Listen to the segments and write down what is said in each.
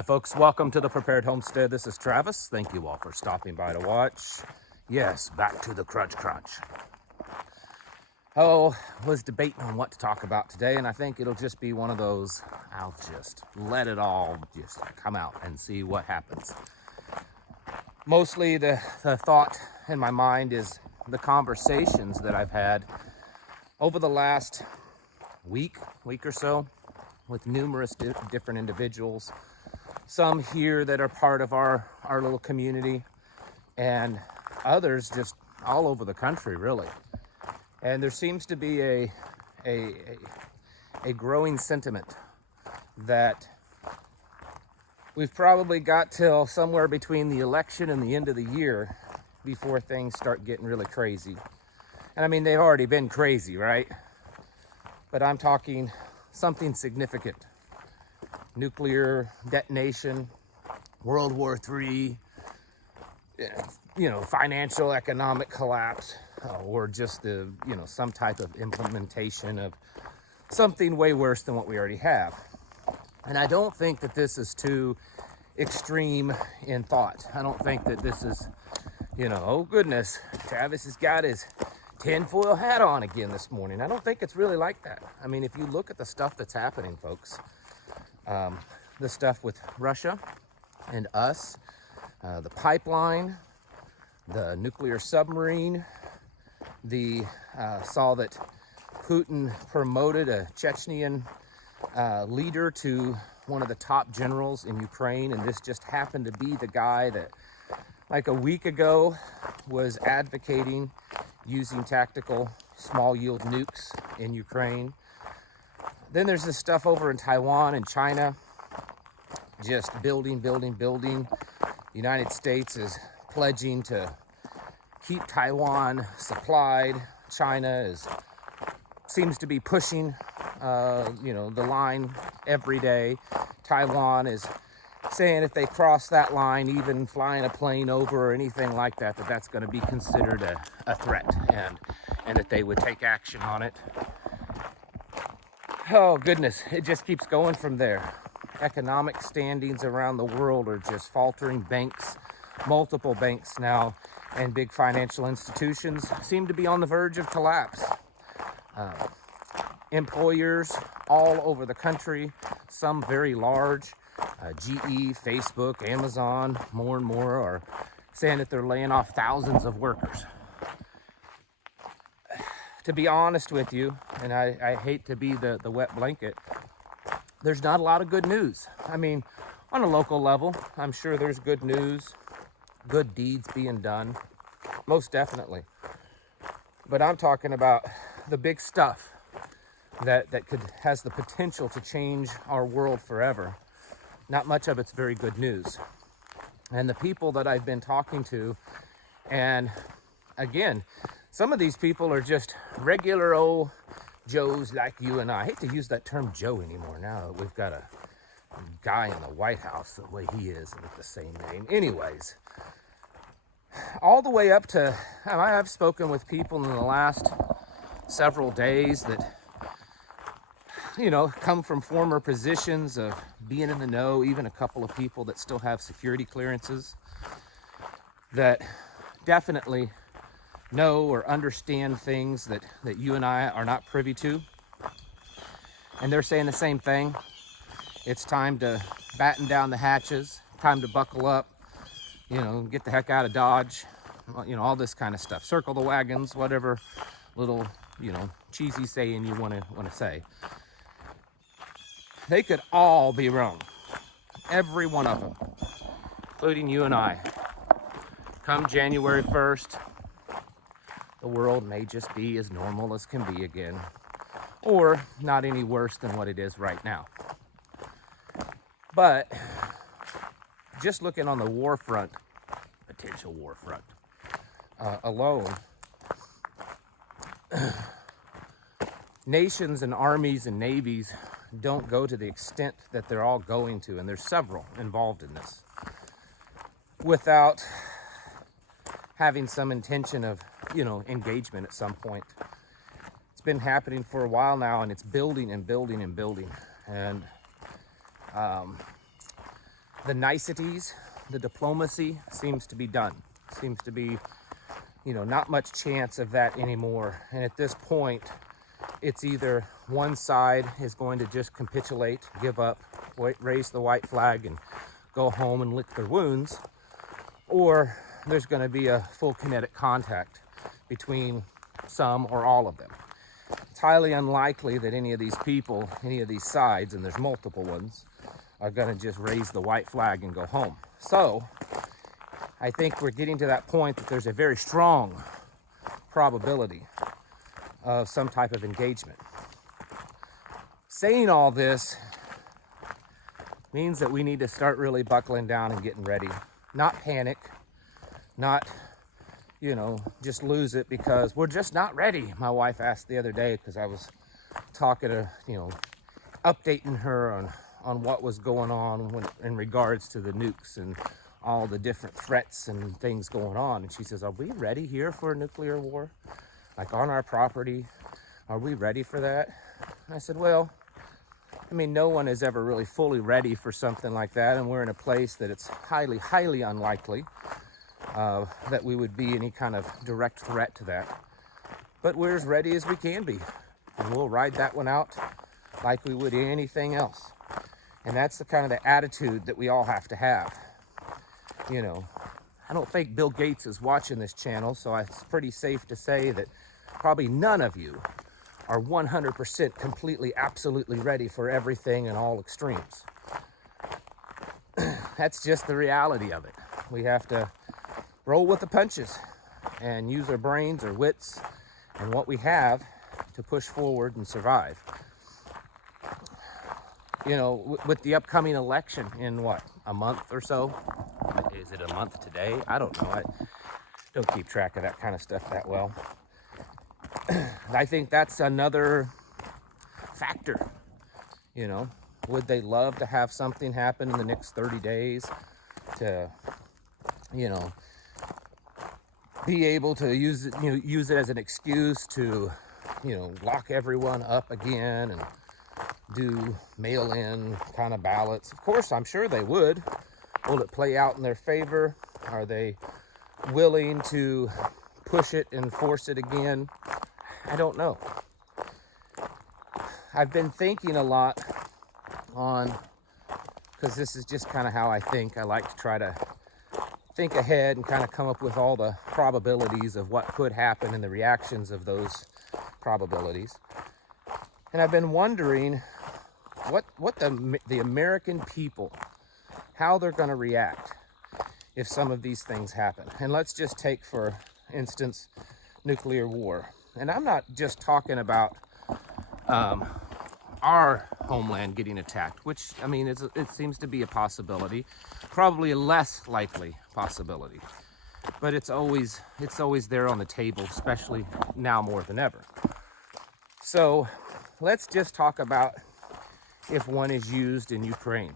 Hi folks, welcome to the Prepared Homestead. This is Travis. Thank you all for stopping by to watch. Yes, back to the crunch. Oh, was debating on what to talk about today, and I think it'll just be one of those, I'll just let it all just come out and see what happens. Mostly the thought in my mind is the conversations that I've had over the last week or so with numerous different individuals. Some here that are part of our little community, and others just all over the country, really. And there seems to be a growing sentiment that we've probably got till somewhere between the election and the end of the year before things start getting really crazy. And I mean, they've already been crazy, right? But I'm talking something significant. Nuclear detonation, World War III, financial economic collapse, or just some type of implementation of something way worse than what we already have. And I don't think that this is too extreme in thought. I don't think that this is, oh goodness, Travis has got his tinfoil hat on again this morning. I don't think it's really like that. I mean, if you look at the stuff that's happening, folks, the stuff with Russia and us, the pipeline, the nuclear submarine, saw that Putin promoted a Chechnyan leader to one of the top generals in Ukraine, and this just happened to be the guy that, like a week ago, was advocating using tactical small-yield nukes in Ukraine. Then there's this stuff over in Taiwan and China, just building. The United States is pledging to keep Taiwan supplied. China seems to be pushing, the line every day. Taiwan is saying if they cross that line, even flying a plane over or anything like that, that's going to be considered a threat, and that they would take action on it. Oh goodness, it just keeps going from there. Economic standings around the world are just faltering. Banks, multiple banks now, and big financial institutions seem to be on the verge of collapse. Employers all over the country, some very large, GE, Facebook, Amazon, more and more are saying that they're laying off thousands of workers. To be honest with you, and I hate to be the wet blanket, there's not a lot of good news. I mean, on a local level, I'm sure there's good news, good deeds being done, most definitely. But I'm talking about the big stuff that has the potential to change our world forever. Not much of it's very good news. And the people that I've been talking to, and again, some of these people are just regular old Joes like you and I. I hate to use that term Joe anymore now that we've got a guy in the White House the way he is with the same name. Anyways, all the way up to, I've spoken with people in the last several days that, come from former positions of being in the know, even a couple of people that still have security clearances that definitely know or understand things that you and I are not privy to. And they're saying the same thing. It's time to batten down the hatches, time to buckle up, get the heck out of Dodge, all this kind of stuff. Circle the wagons, whatever little, cheesy saying you want to say. They could all be wrong. Every one of them, including you and I. Come January 1st, the world may just be as normal as can be again, or not any worse than what it is right now. But just looking on the war front, potential war front, alone, nations and armies and navies don't go to the extent that they're all going to, and there's several involved in this, without having some intention of, engagement at some point. It's been happening for a while now, and it's building and building and building. And the niceties, the diplomacy seems to be done. Seems to be, not much chance of that anymore. And at this point, it's either one side is going to just capitulate, give up, raise the white flag and go home and lick their wounds, or there's going to be a full kinetic contact between some or all of them. It's highly unlikely that any of these people, any of these sides, and there's multiple ones, are going to just raise the white flag and go home. So I think we're getting to that point that there's a very strong probability of some type of engagement. Saying all this means that we need to start really buckling down and getting ready. Not panic, not, just lose it because we're just not ready. My wife asked the other day, because I was talking to, updating her on what was going on in regards to the nukes and all the different threats and things going on. And she says, are we ready here for a nuclear war? Like on our property? Are we ready for that? And I said, well, no one is ever really fully ready for something like that. And we're in a place that it's highly, highly unlikely that we would be any kind of direct threat to that. But we're as ready as we can be. And we'll ride that one out like we would anything else. And that's the kind of the attitude that we all have to have. I don't think Bill Gates is watching this channel, so it's pretty safe to say that probably none of you are 100% completely, absolutely ready for everything in all extremes. That's just the reality of it. We have to roll with the punches and use our brains, our wits, and what we have to push forward and survive. With the upcoming election in a month or so? Is it a month today? I don't know. I don't keep track of that kind of stuff that well. I think that's another factor. Would they love to have something happen in the next 30 days to, be able to use it as an excuse to, lock everyone up again and do mail-in kind of ballots? Of course, I'm sure they would. Will it play out in their favor? Are they willing to push it and force it again? I don't know. I've been thinking a lot because this is just kind of how I think. I like to try to think ahead and kind of come up with all the probabilities of what could happen and the reactions of those probabilities. And I've been wondering what the American people, how they're going to react if some of these things happen. And let's just take, for instance, nuclear war. And I'm not just talking about our homeland getting attacked, which, it seems to be a possibility, probably a less likely possibility. But it's always there on the table, especially now more than ever. So let's just talk about if one is used in Ukraine.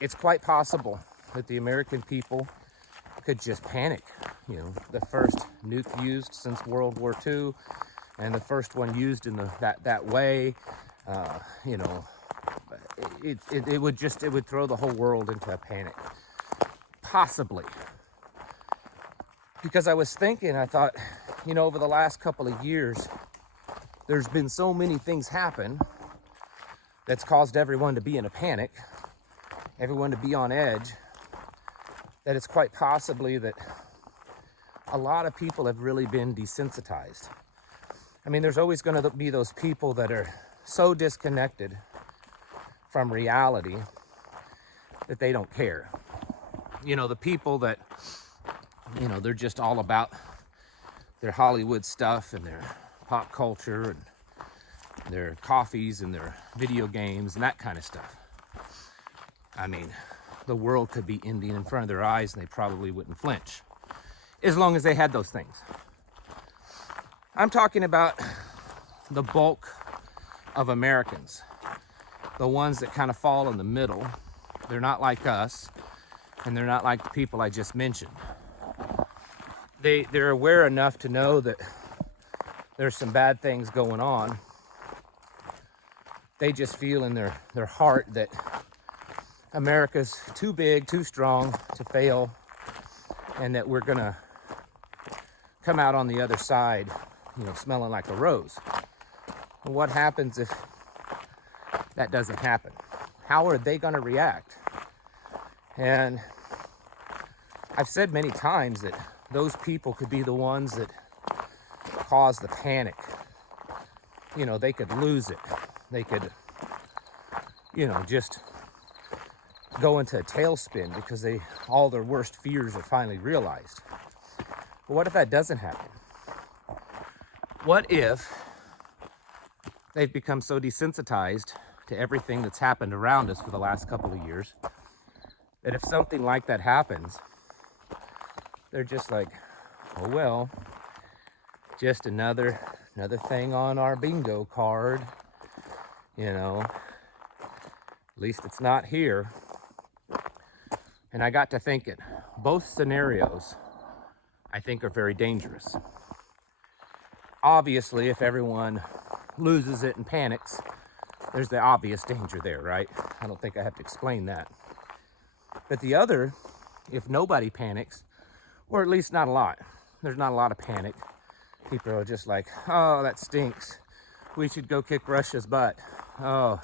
It's quite possible that the American people could just panic. The first nuke used since World War II, and the first one used in that way. It would throw the whole world into a panic. Possibly. Because I was thinking, I thought, over the last couple of years, there's been so many things happen that's caused everyone to be in a panic, everyone to be on edge, that it's quite possibly that a lot of people have really been desensitized. There's always going to be those people that are so disconnected from reality that they don't care. The people that, they're just all about their Hollywood stuff and their pop culture and their coffees and their video games and that kind of stuff. The world could be ending in front of their eyes and they probably wouldn't flinch, as long as they had those things. I'm talking about the bulk of Americans, the ones that kind of fall in the middle. They're not like us, and they're not like the people I just mentioned. They're aware enough to know that there's some bad things going on. They just feel in their heart that America's too big, too strong to fail, and that we're gonna come out on the other side, smelling like a rose. And what happens if that doesn't happen? How are they gonna react? And I've said many times that those people could be the ones that cause the panic. They could lose it. They could, just go into a tailspin because all their worst fears are finally realized. But what if that doesn't happen? What if they've become so desensitized to everything that's happened around us for the last couple of years that if something like that happens, they're just like, oh well, just another thing on our bingo card, at least it's not here. And I got to thinking, both scenarios I think are very dangerous. Obviously, if everyone loses it and panics, there's the obvious danger there, right? I don't think I have to explain that. But the other, if nobody panics, or at least not a lot, there's not a lot of panic. People are just like, oh, that stinks. We should go kick Russia's butt. Oh,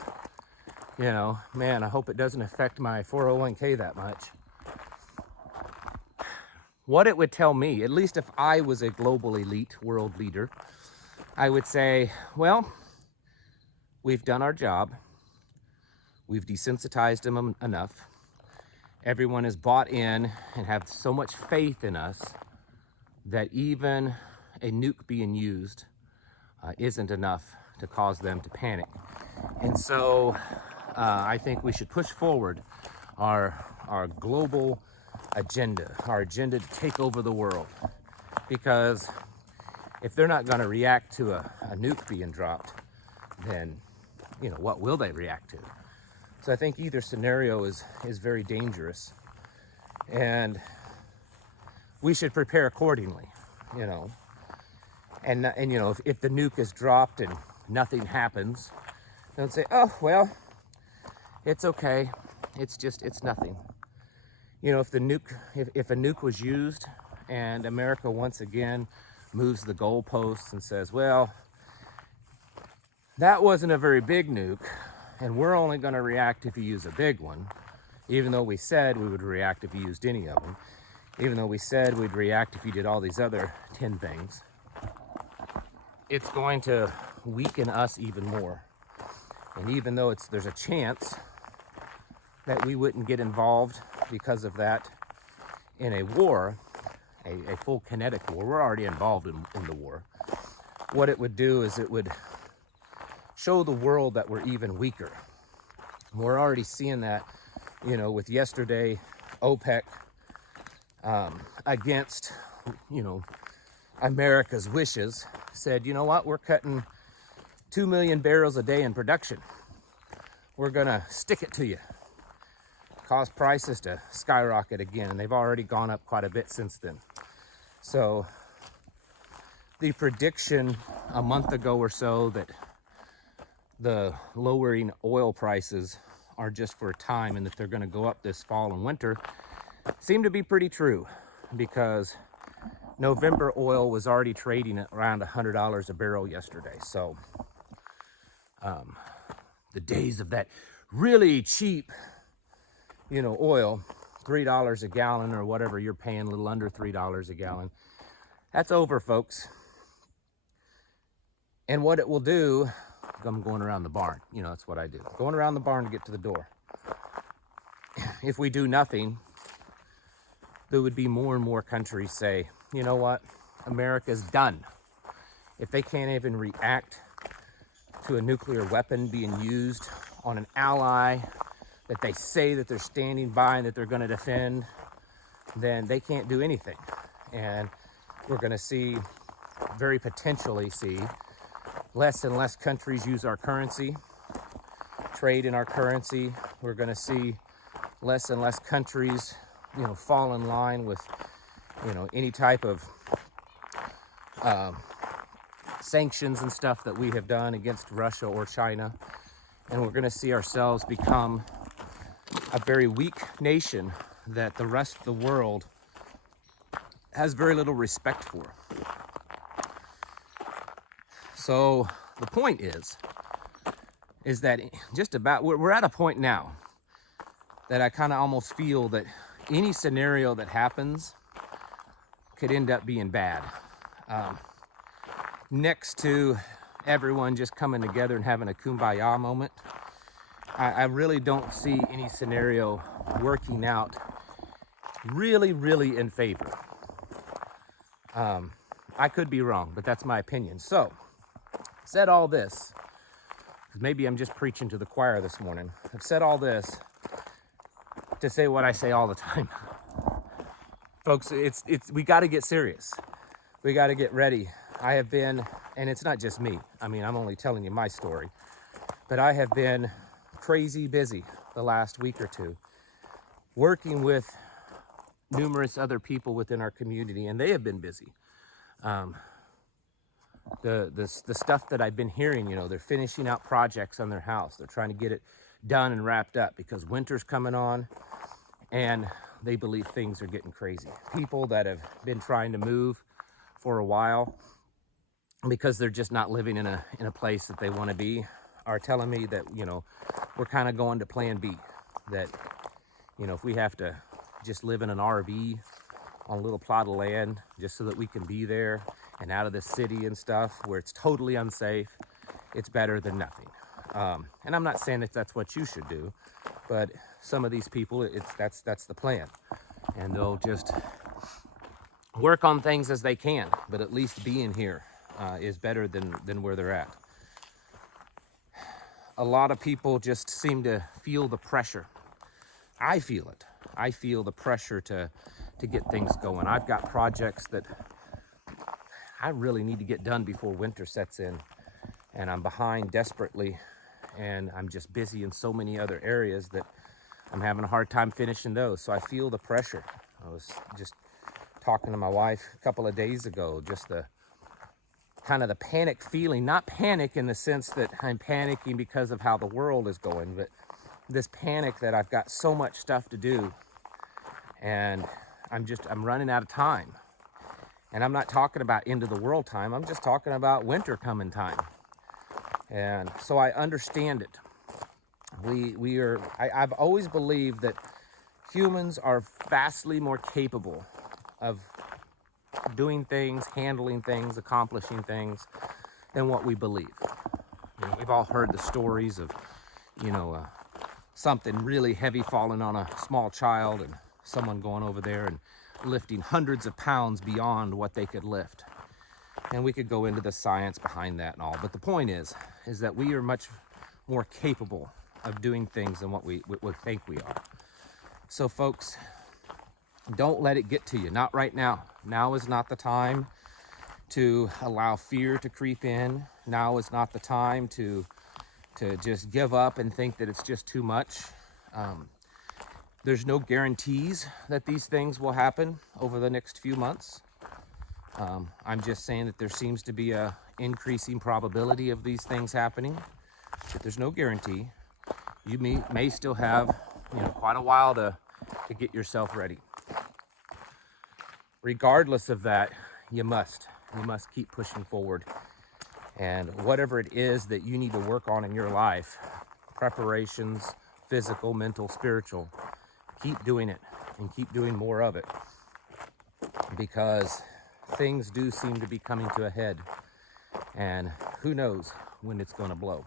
man, I hope it doesn't affect my 401k that much. What it would tell me, at least if I was a global elite world leader, I would say, well, we've done our job. We've desensitized them enough. Everyone is bought in and have so much faith in us that even a nuke being used isn't enough to cause them to panic. And so I think we should push forward our global agenda, our agenda to take over the world. Because if they're not going to react to a nuke being dropped, then, what will they react to? So I think either scenario is very dangerous. And we should prepare accordingly, And if the nuke is dropped and nothing happens, don't say, oh, well, it's okay. It's nothing. If a nuke was used and America once again moves the goalposts and says, well, that wasn't a very big nuke, and we're only going to react if you use a big one, even though we said we would react if you used any of them, even though we said we'd react if you did all these other 10 things, it's going to weaken us even more. And even though there's a chance that we wouldn't get involved because of that in a war, a full kinetic war, we're already involved in the war. What it would do is it would show the world that we're even weaker. We're already seeing that, with yesterday, OPEC against, America's wishes, said, you know what, we're cutting 2 million barrels a day in production. We're gonna stick it to you. Cause prices to skyrocket again, and they've already gone up quite a bit since then. So the prediction a month ago or so that the lowering oil prices are just for a time and that they're going to go up this fall and winter seemed to be pretty true, because November oil was already trading at around $100 a barrel yesterday. So the days of that really cheap oil, $3 a gallon or whatever you're paying, a little under $3 a gallon, that's over, folks. And what it will do, I'm going around the barn, that's what I do, going around the barn to get to the door. If we do nothing, there would be more and more countries say, you know what, America's done. If they can't even react to a nuclear weapon being used on an ally that they say that they're standing by and that they're going to defend, then they can't do anything. And we're going to very potentially see less and less countries use our currency, trade in our currency. We're going to see less and less countries, fall in line with, any type of sanctions and stuff that we have done against Russia or China. And we're going to see ourselves become a very weak nation that the rest of the world has very little respect for. So the point is that just about, we're at a point now that I kind of almost feel that any scenario that happens could end up being bad. Next to everyone just coming together and having a kumbaya moment, I really don't see any scenario working out really in favor. I could be wrong, but that's my opinion. So, said all this, maybe I'm just preaching to the choir this morning. I've said all this to say what I say all the time. Folks, we got to get serious. We got to get ready. I have been, and it's not just me. I mean, I'm only telling you my story, but I have been crazy busy the last week or two, working with numerous other people within our community, and they have been busy. The stuff that I've been hearing, they're finishing out projects on their house. They're trying to get it done and wrapped up because winter's coming on, and they believe things are getting crazy. People that have been trying to move for a while because they're just not living in a place that they want to be are telling me that, we're kind of going to plan B. That, if we have to just live in an RV on a little plot of land just so that we can be there and out of the city and stuff where it's totally unsafe, it's better than nothing. And I'm not saying that that's what you should do, but some of these people, that's the plan. And they'll just work on things as they can, but at least being here is better than where they're at. A lot of people just seem to feel the pressure. I feel it. I feel the pressure to get things going. I've got projects that I really need to get done before winter sets in, and I'm behind desperately, and I'm just busy in so many other areas that I'm having a hard time finishing those. So I feel the pressure. I was just talking to my wife a couple of days ago, just the kind of the panic feeling, not panic in the sense that I'm panicking because of how the world is going, but this panic that I've got so much stuff to do and I'm running out of time. And I'm not talking about end of the world time. I'm just talking about winter coming time. And so I understand it. I've always believed that humans are vastly more capable of doing things, handling things, accomplishing things than what we believe. We've all heard the stories of, something really heavy falling on a small child and someone going over there and lifting hundreds of pounds beyond what they could lift. And we could go into the science behind that and all. But the point is that we are much more capable of doing things than what we think we are. So folks, don't let it get to you. Not right now. Now is not the time to allow fear to creep in. Now is not the time to just give up and think that it's just too much. There's no guarantees that these things will happen over the next few months. I'm just saying that there seems to be a increasing probability of these things happening, but there's no guarantee. You may still have, quite a while to get yourself ready. Regardless of that, you must keep pushing forward. And whatever it is that you need to work on in your life, preparations, physical, mental, spiritual, keep doing it and keep doing more of it, because things do seem to be coming to a head, and who knows when it's going to blow.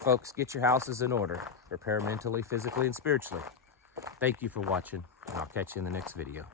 Folks, get your houses in order. Prepare mentally, physically, and spiritually. Thank you for watching, and I'll catch you in the next video.